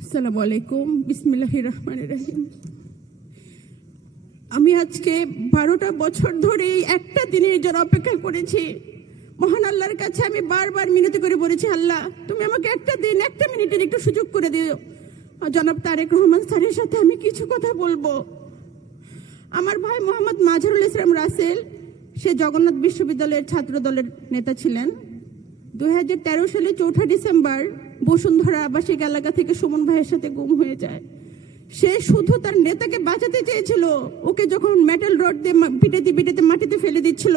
আসসালামু আলাইকুম, বিসমিল্লাহির রহমানির রহিম। আমি আজকে 12টা বছর ধরে একটা দিনের জন্য অপেক্ষা করেছি। মহান আল্লাহর কাছে আমি বারবার মিনতি করে বলেছি, আল্লাহ তুমি আমাকে একটা দিন, একটা মিনিটের একটু সুযোগ করে দিও। জনাব তারেক রহমান স্যারের সাথে আমি কিছু কথা বলবো। আমার ভাই মোহাম্মদ মাজহারুল ইসলাম রাসেল, সে জগন্নাথ বিশ্ববিদ্যালয়ের ছাত্র দলের নেতা ছিলেন। 2013 সালে 4 ডিসেম্বর বসুন্ধরা আবাসিক এলাকা থেকে সুমন ভাইয়ের সাথে গুম হয়ে যায়। সে শুধু তার নেতাকে বাঁচাতে চেয়েছিল। ওকে যখন মেটাল রড দিয়ে পিটাতে পিটাতে মাটিতে ফেলে দিচ্ছিল,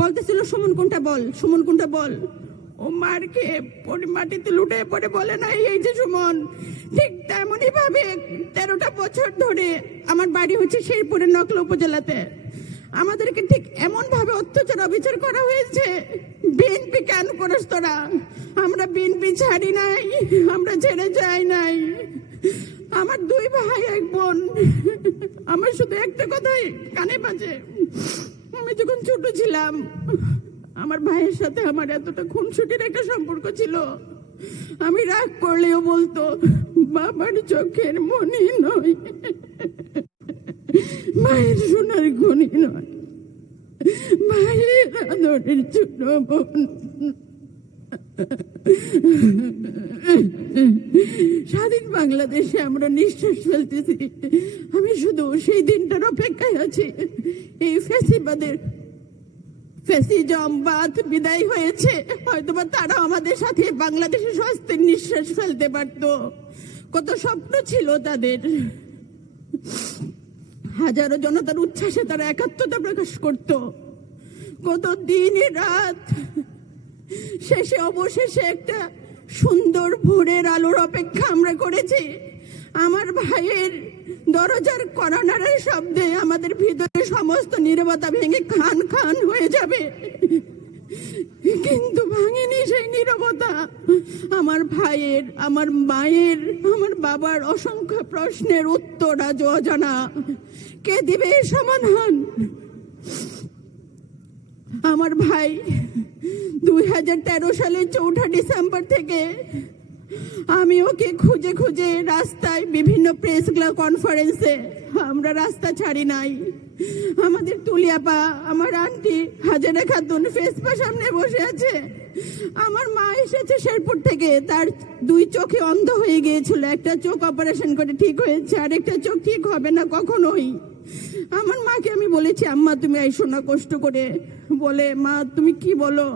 বলতেছিল সুমন কোনটা বল, সুমন কোনটা বল। ও মার খেয়ে পরে মাটিতে লুটে পড়ে বলে না এই যে সুমন। ঠিক তেমনই ভাবে 13টা বছর ধরে আমার বাড়ি হচ্ছে শেরপুরের নকলা উপজেলাতে। আমাদেরকে ঠিক এমন ভাবে অত্যাচার অবিচার করা হয়েছে। বিএনপি কেন করিস তোরা? আমরা বিএনপি ছাড়ি নাই, আমরা ছেড়ে যাই নাই। আমার 2 ভাই 1 বোন। আমার শুধু একটা কথাই কানে বাজে, আমি যখন ছোট ছিলাম আমার ভাইয়ের সাথে আমার এতটা খুনসুটির একটা সম্পর্ক ছিল। আমি রাগ করলেও বলতো বাবার চোখের মনি নয়, মায়ের সোনার খনি নয়, মায়ের আদরের ছোট বোন। স্বাধীন বাংলাদেশে আমরা নিঃশ্বাস ফেলতেছি। আমি শুধু সেই দিনটার অপেক্ষায় আছি। এই ফ্যাসিজমবাদ বিদায় হয়েছে, হয়তোবা তারা আমাদের সাথে বাংলাদেশে স্বস্তির নিঃশ্বাস ফেলতে পারত। কত স্বপ্ন ছিল তাদের। হাজারো জনতার উচ্ছ্বাসে তারা একাত্মতা প্রকাশ করত। কত দিন রাত শেষে অবশেষে একটা সুন্দর ভোরের আলোর অপেক্ষা আমরা করেছি। আমার ভাইয়ের দরজার করানারের শব্দে আমাদের ভিতরে সমস্ত নীরবতা ভেঙে খান খান হয়ে যাবে, কিন্তু ভাঙেনি সেই নীরবতা। আমার ভাইয়ের, আমার মায়ের, আমার বাবার অসংখ্য প্রশ্নের উত্তর আজ অজানা। কে দিবে এর সমাধান? আমার ভাই 2013 সালের 4 ডিসেম্বর থেকে আমি ওকে খুঁজে খুঁজে রাস্তায়, বিভিন্ন প্রেস কনফারেন্সে, আমরা রাস্তা ছাড়ি নাই। আমাদের তুলিয়াপা, আমার আন্টি হাজারা খাতুন ফেসপা সামনে বসে আছে। আমার মা এসেছে শেরপুর থেকে, তার 2 চোখে অন্ধ হয়ে গিয়েছিল। একটা চোখ অপারেশন করে ঠিক হয়েছে, আর একটা চোখ ঠিক হবে না কখনোই। আমার মাকে আমি বলেছি আম্মা তুমি আইসো না কষ্ট করে। বলে মা তুমি কি বলো?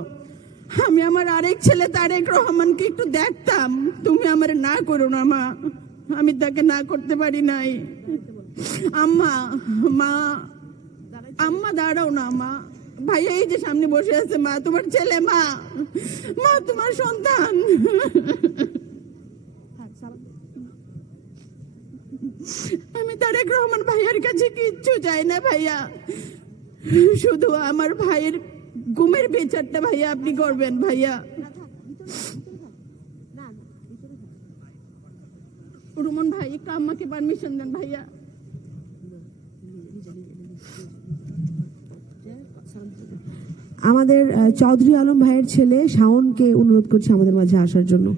আমি আমার আরেক ছেলে তারেক রহমানকে একটু দেখতাম, তুমি আমার না করো না মা। আমি তাকে না করতে পারি নাই। আম্মা, মা, আম্মা দাঁড়াও না মা। ভাইয়া এই যে সামনে বসে আছে, মা তোমার ছেলে, মা, মা তোমার সন্তান। আমি তারেক রহমান ভাইয়ার কাছে কিচ্ছু চাই না ভাইয়া, শুধু আমার ভাইয়ের গুমের বিচারটা ভাইয়া আপনি করবেন ভাইয়া। রুমন ভাই একটু আম্মাকে পারমিশন দেন ভাইয়া। আমাদের চৌধুরী আলম ভাইয়ের ছেলে শাওনকে অনুরোধ করছি আমাদের মাঝে আসার জন্য।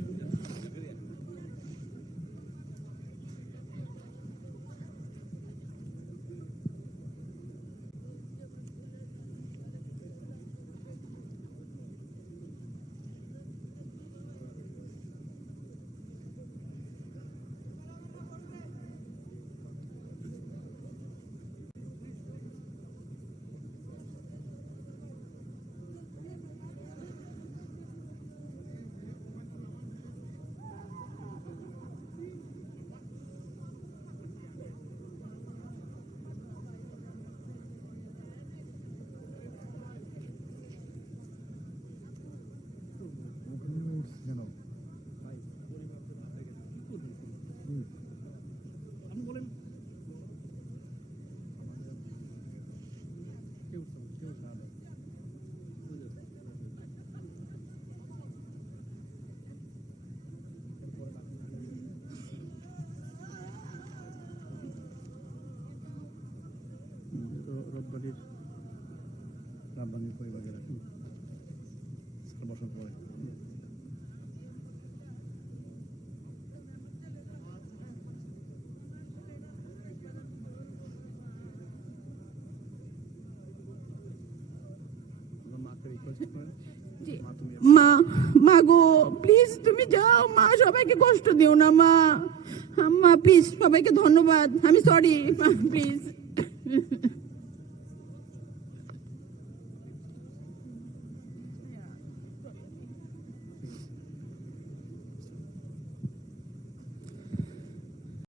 রোববাড়ির রাব্বানির পরিবারের বছর পরে একটা রিকোয়েস্ট করেন জি। মা তুমি মা, মা গো প্লিজ তুমি যাও মা, সবাইকে কষ্ট দিও না মা। মা প্লিজ, সবাইকে ধন্যবাদ, আমি সরি মা, প্লিজ।